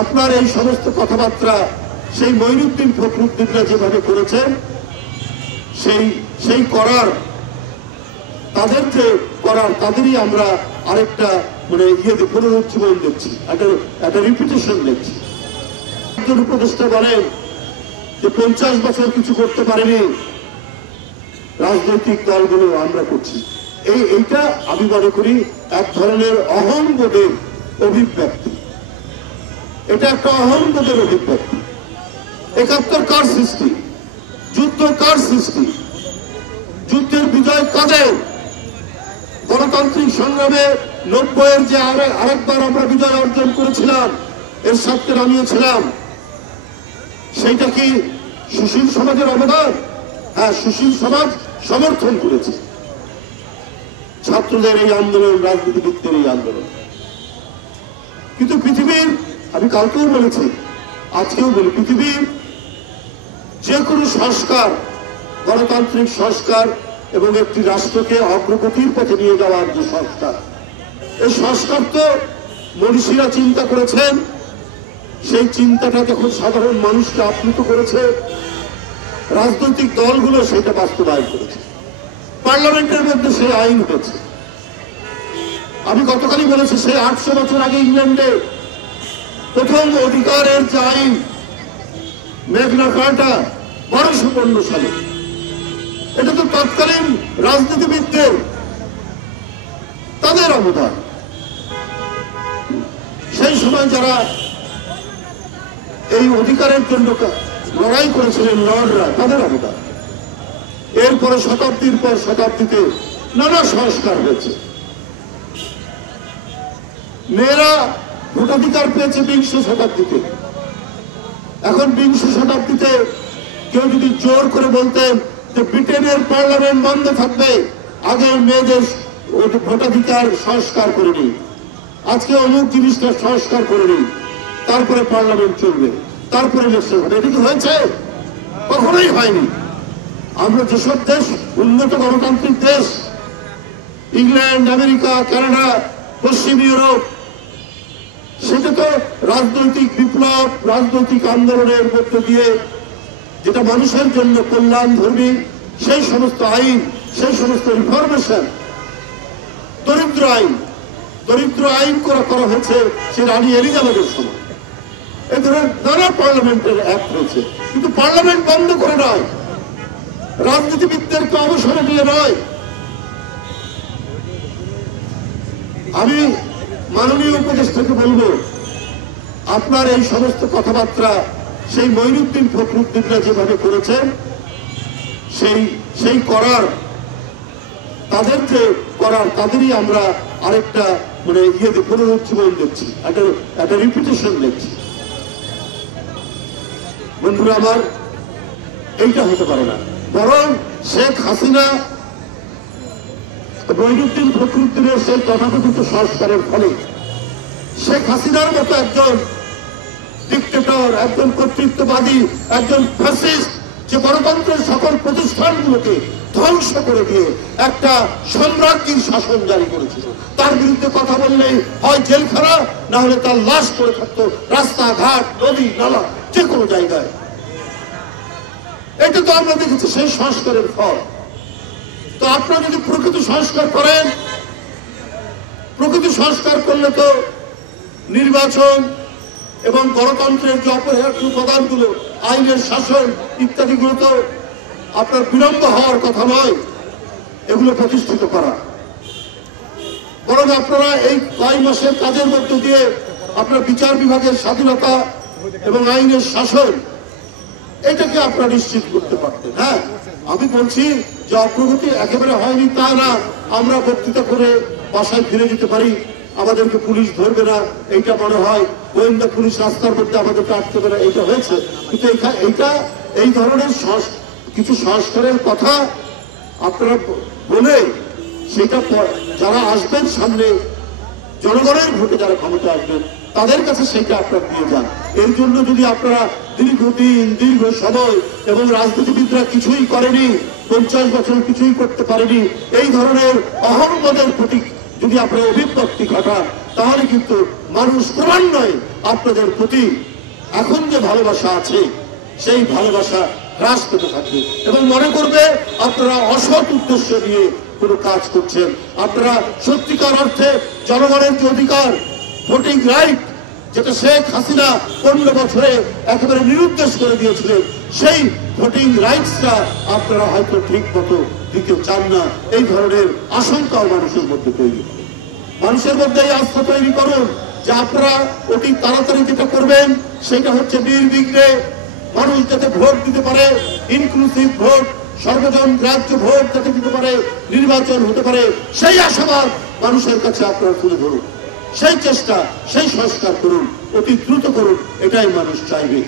আপনার এই সমস্ত কথাবার্তা সেই মঈনুদ্দিন ফখরুদ্দিনরা যেভাবে করেছেন সেই করার তাদেরই আমরা আরেকটা মানে পুনরুজ্জীবন দেখছি, একটা রিপিটেশন দেখছি। একজন উপদেষ্টা বলেন যে 50 বছর কিছু করতে পারেনি রাজনৈতিক দলগুলো, আমরা করছি। এইটা আমি মনে করি এক ধরনের অহংবোধের অভিব্যক্তি। এটা একটা অহংবোধের অভিব্যক্তি। 71 কার সৃষ্টি, যুদ্ধ কার সৃষ্টি, যুদ্ধের বিজয় কাদের? গণতান্ত্রিক সংগ্রামে 90-এর যে আরেকবার আমরা বিজয় অর্জন করেছিলাম, এর সাথে নামিয়েছিলাম, সেইটা কি সুশীল সমাজের অবদান? হ্যাঁ, সুশীল সমাজ সমর্থন করেছে ছাত্রদের এই আন্দোলন, রাজনীতিবিদদের এই আন্দোলন। কিন্তু পৃথিবীর, আমি কালকেও বলেছি, আজকেও বলি, পৃথিবীর যে কোনো সংস্কার, গণতান্ত্রিক সংস্কার এবং একটি রাষ্ট্রকে অগ্রগতির পথে নিয়ে যাওয়ার যে সংস্কার, এই সংস্কার তো মনীষীরা চিন্তা করেছেন। সেই চিন্তাটা যখন সাধারণ মানুষকে আপ্লুত করেছে, রাজনৈতিক দলগুলো সেটা বাস্তবায়ন করেছে, পার্লামেন্টের মধ্যে সেই আইন হয়েছে। আমি গতকালই বলেছি, সেই 800 বছর আগে ইংল্যান্ডে প্রথম অধিকারের যে আইন, ম্যাগনা কার্টা, 1252 সালে, এটা তো তৎকালীন রাজনীতিবিদদের, তাদের অবদান। সেই সময় যারা এই অধিকারের জন্য লড়াই করেছিলেন, লর্ডরা, তাদের অবদান। এরপরে শতাব্দীর পর শতাব্দীতে নানা সংস্কার হয়েছে। মেয়েরা ভোটাধিকার পেয়েছে 20 শতাব্দীতে। এখন 20 শতাব্দীতে কেউ যদি জোর করে বলতেন যে ব্রিটেনের পার্লামেন্ট বন্ধ থাকবে, আগে মেয়েদের ভোটাধিকার সংস্কার করে নিই, আজকে অমুক জিনিসটা সংস্কার করে নিই, তারপরে পার্লামেন্ট চলবে, তারপরে ইলেকশন হবে, এটা কি হয়েছে? কখনোই হয়নি। আমরা যেসব দেশ, উন্নত গণতান্ত্রিক দেশ, ইংল্যান্ড, আমেরিকা, কানাডা, পশ্চিম ইউরোপ, সেটা তো রাজনৈতিক বিপ্লব, রাজনৈতিক আন্দোলনের মধ্যে দিয়ে যেটা মানুষের জন্য কল্যাণ ধর্মী সেই সমস্ত আইন, সেই সমস্ত ইনফরমেশন, দরিদ্র আইন করা হয়েছে সে রানী এলিজাবেথের সময়। এই ধরনের নানা পার্লামেন্টের অ্যাক্ট হয়েছে, কিন্তু পার্লামেন্ট বন্ধ করে নয়, রাজনীতিবিদদেরকে অবসরে নিয়ে নয়। আমি মাননীয় উপদেষ্টাকে বলবো, আপনার এই সমস্ত কথাবার্তা সেই মঈনুদ্দিন ফখরুদ্দিনরা যেভাবে করেছেন সেই তাদেরই আমরা আরেকটা মানে পুনরুজ্জীবন দেখছি, একটা রিপিটেশন দেখছি। বন্ধুরা আমার, এইটা হতে পারে না। বরং শেখ হাসিনা, মঈনুদ্দিন ফখরুদ্দিনের সেই তথাকথিত সংস্কারের ফলে শেখ হাসিনার মতো একজন ডিক্টেটর, একজন কর্তৃত্ববাদী, একজন ফ্যাসিস্ট, যে গণতন্ত্রের সকল প্রতিষ্ঠানগুলোকে ধ্বংস করে দিয়ে একটা সম্রাজ্ঞীর শাসন জারি করেছিল, তার বিরুদ্ধে কথা বললেই হয় জেলখানা, না হলে তার লাশ পড়ে থাকতো রাস্তাঘাট, নদী নালা, যে কোনো জায়গায়। এটা তো আমরা দেখেছি সেই সংস্কারের ফল। তো আপনারা যদি প্রকৃত সংস্কার করেন, প্রকৃত সংস্কার করলে তো নির্বাচন এবং গণতন্ত্রের যে অপরিহার্য উপাদানগুলো, আইনের শাসন ইত্যাদিগুলো তো আপনার বিলম্ব হওয়ার কথা নয়, এগুলো প্রতিষ্ঠিত করা। বরং আপনারা এই কয়েক মাসের কাজের মধ্য দিয়ে আপনার বিচার বিভাগের স্বাধীনতা এবং আইনের শাসন, এটাকে আপনারা নিশ্চিত করতে পারতেন। হ্যাঁ, আমি বলছি যে অগ্রগতি একেবারে হয়নি তা না। আমরা বক্তৃতা করে বাসায় ফিরে যেতে পারি, আমাদেরকে পুলিশ ধরবে না, এইটা মনে হয় গোয়েন্দা পুলিশ রাস্তার মধ্যে আমাদেরকে আটকে দেবে না, এইটা হয়েছে। কিন্তু এই ধরনের কিছু সংস্কারের কথা আপনারা বলে সেটা যারা আসবেন সামনে, জনগণের ভোটে যারা ক্ষমতা আসবেন, তাদের কাছে সেটা আপনারা দিয়ে যান। এর জন্য যদি আপনারা দীর্ঘদিন, দীর্ঘ সময় এবং রাজনীতিবিদরা কিছুই করেনি, 50 বছর কিছুই করতে পারেনি, এই ধরনের অহংবোধের প্রতীক যদি আপনারা অভিব্যক্তি ঘটান, তাহলে কিন্তু মানুষ ক্রমান্বয়ে আপনাদের প্রতি এখন যে ভালোবাসা আছে সেই ভালোবাসা হ্রাস পেতে থাকবে এবং মনে করবে আপনারা অসৎ উদ্দেশ্য নিয়ে কোনো কাজ করছেন। আপনারা সত্যিকার অর্থে জনগণের যে অধিকার, ভোটিং রাইট, যেটা শেখ হাসিনা 15 বছরে একেবারে নিরুদ্দেশ করে দিয়েছিলেন, সেই ভোটিং রাইটসটা আপনারা হয়তো ঠিক মতো দিতে চান না। এই ধরনের আশঙ্কাও মানুষের মধ্যে তৈরি হবে। মানুষের মধ্যে এই আস্থা তৈরি করুন যে আপনারা অতি তাড়াতাড়ি যেটা করবেন সেটা হচ্ছে নির্বিঘ্নে মানুষ যাতে ভোট দিতে পারে, ইনক্লুসিভ ভোট, সর্বজন গ্রাহ্য ভোট যাতে দিতে পারে, নির্বাচন হতে পারে, সেই আশাবাদ মানুষের কাছে আপনারা তুলে ধরুন। সেই চেষ্টা, সেই সংস্কার করুন, অতি দ্রুত করুন, এটাই মানুষ চাইবে।